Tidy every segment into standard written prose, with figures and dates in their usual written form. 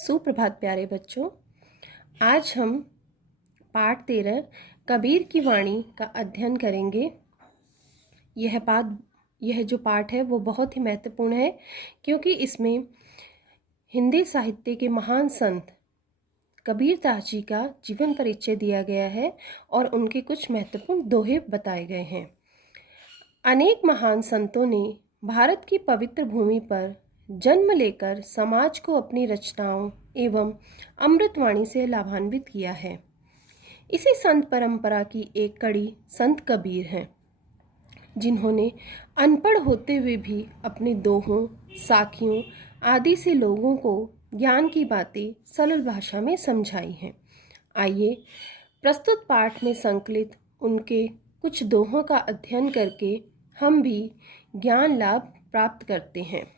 सुप्रभात प्यारे बच्चों। आज हम पाठ 13 कबीर की वाणी का अध्ययन करेंगे। यह जो पाठ है वो बहुत ही महत्वपूर्ण है, क्योंकि इसमें हिंदी साहित्य के महान संत कबीरदास जी का जीवन परिचय दिया गया है और उनके कुछ महत्वपूर्ण दोहे बताए गए हैं। अनेक महान संतों ने भारत की पवित्र भूमि पर जन्म लेकर समाज को अपनी रचनाओं एवं अमृतवाणी से लाभान्वित किया है। इसी संत परंपरा की एक कड़ी संत कबीर हैं, जिन्होंने अनपढ़ होते हुए भी अपने दोहों, साखियों आदि से लोगों को ज्ञान की बातें सरल भाषा में समझाई हैं। आइए प्रस्तुत पाठ में संकलित उनके कुछ दोहों का अध्ययन करके हम भी ज्ञान लाभ प्राप्त करते हैं।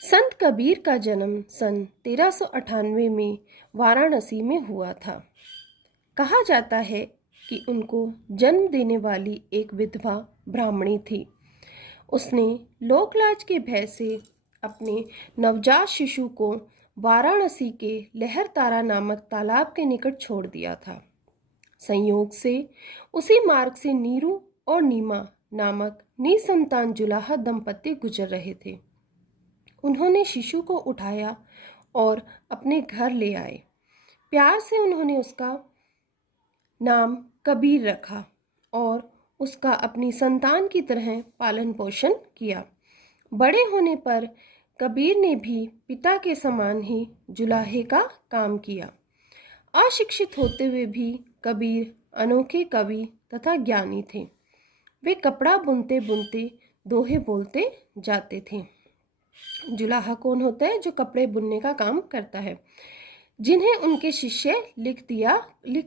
संत कबीर का जन्म सन 1398 में वाराणसी में हुआ था। कहा जाता है कि उनको जन्म देने वाली एक विधवा ब्राह्मणी थी। उसने लोकलाज के भय से अपने नवजात शिशु को वाराणसी के लहरतारा नामक तालाब के निकट छोड़ दिया था। संयोग से उसी मार्ग से नीरू और नीमा नामक निसंतान जुलाहा दंपति गुजर रहे थे। उन्होंने शिशु को उठाया और अपने घर ले आए। प्यार से उन्होंने उसका नाम कबीर रखा और उसका अपनी संतान की तरह पालन पोषण किया। बड़े होने पर कबीर ने भी पिता के समान ही जुलाहे का काम किया। अशिक्षित होते हुए भी कबीर अनोखे कवि तथा ज्ञानी थे। वे कपड़ा बुनते बुनते दोहे बोलते जाते थे। जुलाहा कौन होता है? जो कपड़े बुनने का काम करता है, जिन्हें उनके शिष्य लिख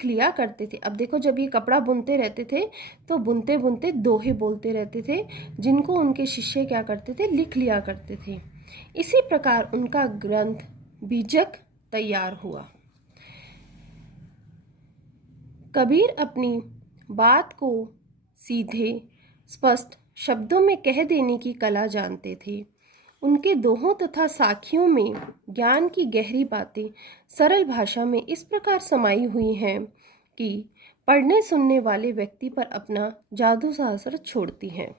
लिया करते थे। अब देखो, जब ये कपड़ा बुनते रहते थे तो बुनते बुनते दोहे बोलते रहते थे, जिनको उनके शिष्य क्या करते थे? लिख लिया करते थे। इसी प्रकार उनका ग्रंथ बीजक तैयार हुआ। कबीर अपनी बात को सीधे स्पष्ट शब्दों में कह देने की कला जानते थे। उनके दोहों तथा साखियों में ज्ञान की गहरी बातें सरल भाषा में इस प्रकार समाई हुई हैं कि पढ़ने सुनने वाले व्यक्ति पर अपना जादू सा असर छोड़ती हैं।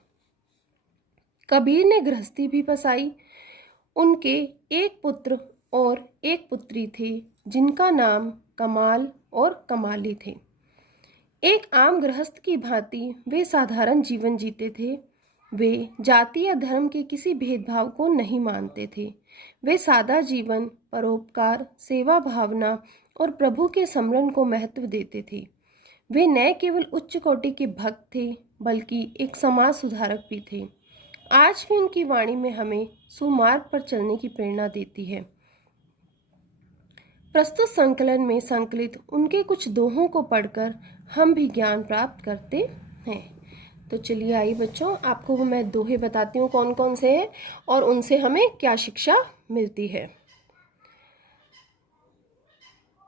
कबीर ने गृहस्थी भी बसाई। उनके एक पुत्र और एक पुत्री थे, जिनका नाम कमाल और कमाली थे। एक आम गृहस्थ की भांति वे साधारण जीवन जीते थे। वे जाति या धर्म के किसी भेदभाव को नहीं मानते थे। वे सादा जीवन, परोपकार, सेवा भावना और प्रभु के स्मरण को महत्व देते थे। वे न केवल उच्च कोटि के भक्त थे, बल्कि एक समाज सुधारक भी थे। आज भी उनकी वाणी में हमें सुमार्ग पर चलने की प्रेरणा देती है। प्रस्तुत संकलन में संकलित उनके कुछ दोहों को पढ़कर हम भी ज्ञान प्राप्त करते हैं। तो चलिए आइए बच्चों, आपको मैं दोहे बताती हूँ कौन कौन से हैं और उनसे हमें क्या शिक्षा मिलती है।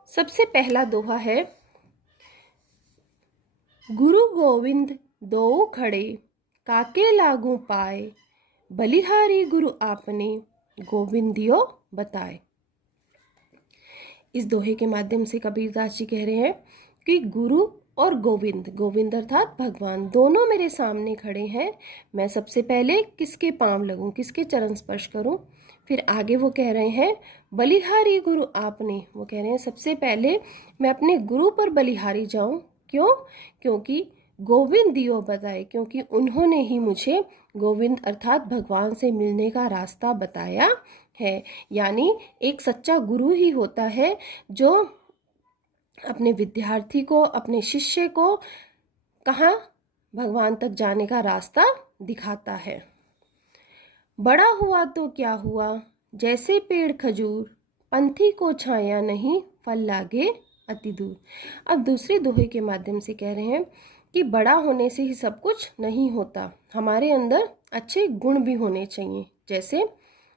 सबसे पहला दोहा है, गुरु गोविंद दो खड़े, काके लागू पाए, बलिहारी गुरु आपने, गोविंदियो बताए। इस दोहे के माध्यम से कबीरदास जी कह रहे हैं कि गुरु और गोविंद, गोविंद अर्थात भगवान, दोनों मेरे सामने खड़े हैं। मैं सबसे पहले किसके पांव लगूं, किसके चरण स्पर्श करूं। फिर आगे वो कह रहे हैं बलिहारी गुरु आपने, वो कह रहे हैं सबसे पहले मैं अपने गुरु पर बलिहारी जाऊं। क्यों? क्योंकि गोविंद दियो बताए, क्योंकि उन्होंने ही मुझे गोविंद अर्थात भगवान से मिलने का रास्ता बताया है। यानी एक सच्चा गुरु ही होता है जो अपने विद्यार्थी को, अपने शिष्य को कहाँ? भगवान तक जाने का रास्ता दिखाता है। बड़ा हुआ तो क्या हुआ, जैसे पेड़ खजूर, पंथी को छाया नहीं, फल लागे अति दूर। अब दूसरे दोहे के माध्यम से कह रहे हैं कि बड़ा होने से ही सब कुछ नहीं होता, हमारे अंदर अच्छे गुण भी होने चाहिए। जैसे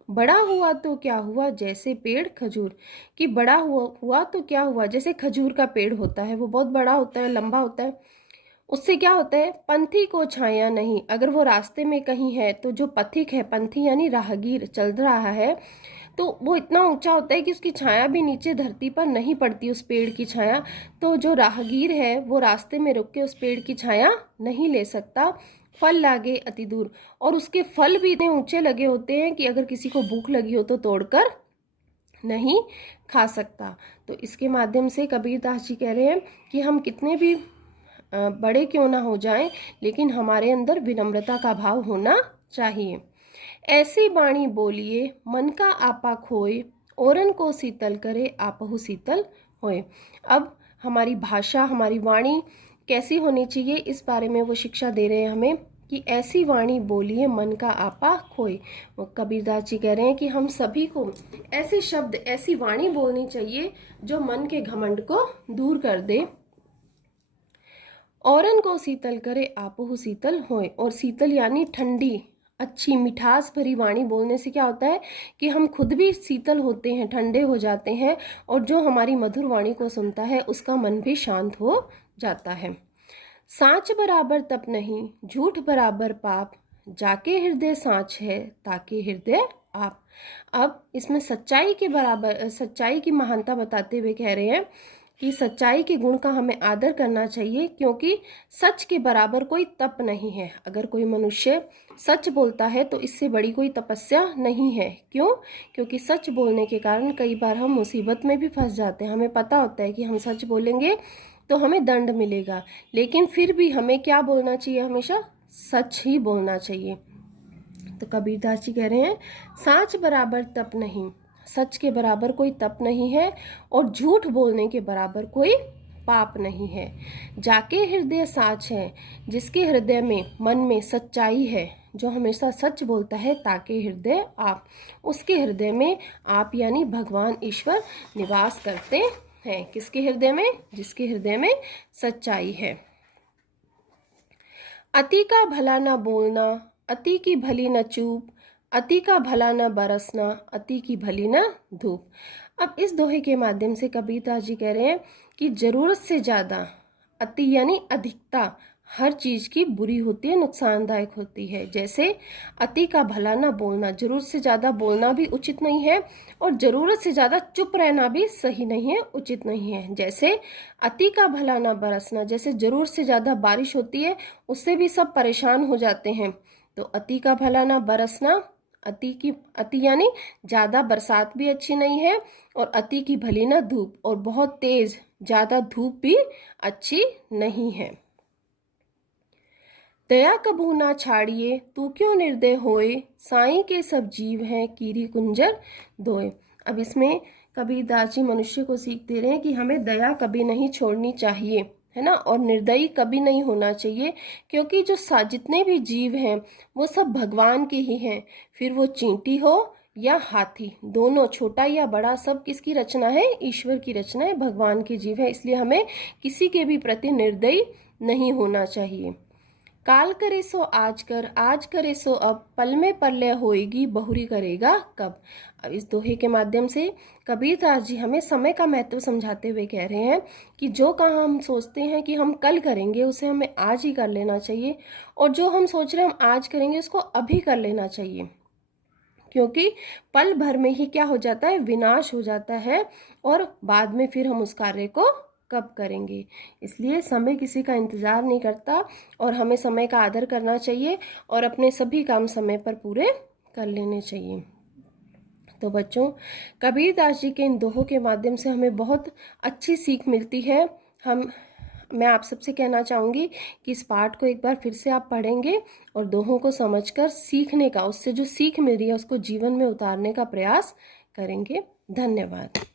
बड़ा हुआ तो क्या हुआ, जैसे पेड़ खजूर, कि बड़ा हुआ तो क्या हुआ, जैसे खजूर का पेड़ होता है, वो बहुत बड़ा होता है, लंबा होता है। उससे क्या होता है? पंथी को छाया नहीं, अगर वो रास्ते में कहीं है तो जो पथिक है, पंथी यानी राहगीर चल रहा है, तो वो इतना ऊंचा होता है कि उसकी छाया भी नीचे धरती पर नहीं पड़ती, उस पेड़ की छाया। तो जो राहगीर है वो रास्ते में रुक के उस पेड़ की छाया नहीं ले सकता। फल लागे अति दूर, और उसके फल भी इतने ऊंचे लगे होते हैं कि अगर किसी को भूख लगी हो तो तोड़कर नहीं खा सकता। तो इसके माध्यम से कबीरदास जी कह रहे हैं कि हम कितने भी बड़े क्यों ना हो जाएं, लेकिन हमारे अंदर विनम्रता का भाव होना चाहिए। ऐसी वाणी बोलिए मन का आपा खोए, औरन को शीतल करे आपहु शीतल होए। अब हमारी भाषा, हमारी वाणी कैसी होनी चाहिए, इस बारे में वो शिक्षा दे रहे हैं हमें कि ऐसी वाणी बोलिए मन का आपा खोए। वो कबीरदास जी कह रहे हैं कि हम सभी को ऐसे शब्द, ऐसी वाणी बोलनी चाहिए जो मन के घमंड को दूर कर दे। औरन को शीतल करे आपहु शीतल होए, और शीतल यानी ठंडी, अच्छी मिठास भरी वाणी बोलने से क्या होता है कि हम खुद भी शीतल होते हैं, ठंडे हो जाते हैं, और जो हमारी मधुर वाणी को सुनता है उसका मन भी शांत हो जाता है। सांच बराबर तप नहीं, झूठ बराबर पाप, जाके हृदय सांच है ताके हृदय आप। अब इसमें सच्चाई के बराबर, सच्चाई की महानता बताते हुए कह रहे हैं कि सच्चाई के गुण का हमें आदर करना चाहिए, क्योंकि सच के बराबर कोई तप नहीं है। अगर कोई मनुष्य सच बोलता है तो इससे बड़ी कोई तपस्या नहीं है। क्यों? क्योंकि सच बोलने के कारण कई बार हम मुसीबत में भी फंस जाते हैं। हमें पता होता है कि हम सच बोलेंगे तो हमें दंड मिलेगा, लेकिन फिर भी हमें क्या बोलना चाहिए? हमेशा सच ही बोलना चाहिए। तो कबीरदास जी कह रहे हैं सांच बराबर तप नहीं, सच के बराबर कोई तप नहीं है, और झूठ बोलने के बराबर कोई पाप नहीं है। जाके हृदय साच है, जिसके हृदय में, मन में सच्चाई है, जो हमेशा सच बोलता है, ताके हृदय आप, उसके हृदय में आप यानी भगवान ईश्वर निवास करते हैं। किसके हृदय में? जिसके हृदय में सच्चाई है। अति का भला न बोलना, अति की भली न चूप, अति का भला न बरसना, अति की भली न धूप। अब इस दोहे के माध्यम से कबीरदास जी कह रहे हैं कि जरूरत से ज़्यादा, अति यानी अधिकता, हर चीज़ की बुरी होती है, नुकसानदायक होती है। जैसे अति का भला न बोलना, जरूरत से ज़्यादा बोलना भी उचित नहीं है, और ज़रूरत से ज़्यादा चुप रहना भी सही नहीं है, उचित नहीं है। जैसे अति का भला न बरसना, जैसे ज़रूरत से ज़्यादा बारिश होती है, उससे भी सब परेशान हो जाते हैं। तो अति का भला न बरसना, अति यानी ज़्यादा बरसात भी अच्छी नहीं है, और अति की भली न धूप, और बहुत तेज़ ज़्यादा धूप भी अच्छी नहीं है। दया कभू ना छाड़िए तू क्यों निर्दय होए, साईं के सब जीव हैं कीरी कुंजर दोए। अब इसमें कबीरदास जी मनुष्य को सीख दे रहे हैं कि हमें दया कभी नहीं छोड़नी चाहिए, है ना, और निर्दयी कभी नहीं होना चाहिए, क्योंकि जो जितने भी जीव हैं वो सब भगवान के ही हैं। फिर वो चींटी हो या हाथी, दोनों, छोटा या बड़ा, सब किसकी रचना है? ईश्वर की रचना है, भगवान के जीव है। इसलिए हमें किसी के भी प्रति निर्दयी नहीं होना चाहिए। काल करे सो आज कर, आज करे सो अब, पल में प्रलय होएगी बहुरी करेगा कब। अब इस दोहे के माध्यम से कबीरदास जी हमें समय का महत्व समझाते हुए कह रहे हैं कि जो काम हम सोचते हैं कि हम कल करेंगे उसे हमें आज ही कर लेना चाहिए, और जो हम सोच रहे हैं हम आज करेंगे उसको अभी कर लेना चाहिए, क्योंकि पल भर में ही क्या हो जाता है? विनाश हो जाता है, और बाद में फिर हम उस कार्य को कब करेंगे। इसलिए समय किसी का इंतज़ार नहीं करता, और हमें समय का आदर करना चाहिए, और अपने सभी काम समय पर पूरे कर लेने चाहिए। तो बच्चों, कबीरदास जी के इन दोहों के माध्यम से हमें बहुत अच्छी सीख मिलती है। मैं आप सबसे कहना चाहूँगी कि इस पाठ को एक बार फिर से आप पढ़ेंगे, और दोहों को समझकर सीखने का, उससे जो सीख मिल रही है उसको जीवन में उतारने का प्रयास करेंगे। धन्यवाद।